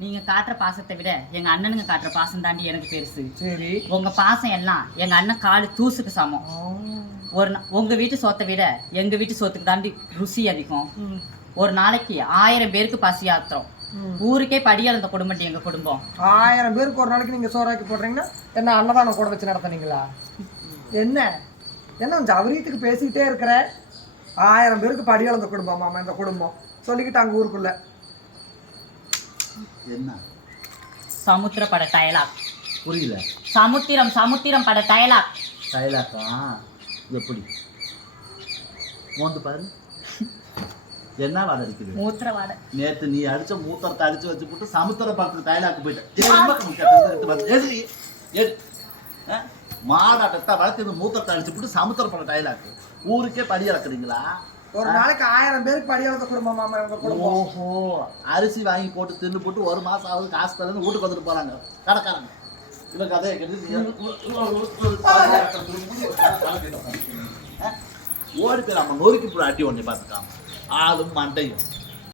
நீங்க காட்டுற பாசத்தை விட எங்க அண்ணனுங்க காட்டுற பாசம் தாண்டி எனக்கு பெருசு. சரி. உங்க பாசம் எல்லாம் எங்க அண்ணன் காலு தூசுக்கு சமம். உங்க வீட்டு சோத்தை விட எங்க வீட்டு சோத்துக்கு தாண்டி ருசி அதிகம். ஒரு நாளைக்கு 1000 பேருக்கு பசி ஆத்துறோம். ஊருக்கே படியளந்த குடும்பம் எங்க குடும்பம். 1000 பேருக்கு ஒரு நாளைக்கு நீங்க சோறாக்கி போடுறீங்கன்னா என்ன அன்னதானம் கூட வச்சு நடத்துனீங்களா? என்ன என்ன ஜவரியத்துக்கு பேசிக்கிட்டே இருக்கிற? 1000 பேருக்கு படியளந்த குடும்பம் மாமா இந்த குடும்பம் சொல்லிக்கிட்டாங்க ஊருக்குள்ள. என்ன சமுத்திர பட டயலாக் புரியல? சமுத்திரம் பட டயலாக். டயலாக்கா? எப்படி மோந்து பாரு. என்ன வாடை இருக்குது? மூத்திர வாடை. நேத்து நீ அடிச்ச மூத்திரத்தை அடிச்சு வச்சு போட்டு சமுத்திர படத்துக்கு டயலாக் போயிட்டேன். மாடாட்டத்தை வளர்த்து மூத்திரத்தை அடிச்சு போட்டு சமுத்திர பட டயலாக். ஊருக்கே படி இறக்குறீங்களா? ஒரு நாளைக்கு 1000 பேருக்கு படியளந்த குடும்பம் மாமா உங்க குடும்பம். ஓஹோ, அரிசி வாங்கி போட்டு தின்னு போட்டு 1 மாசம் ஆகுது, காசு தரேன்னு வீட்டுக்கு வந்துட்டு போறாங்க கடைக்காரங்க. இவன் கதையை கேட்டு ஓடி போய் நம்ம நொறுக்கி போய் அடி ஒண்ணு பார்த்துக்காம ஆளும் மண்டையும்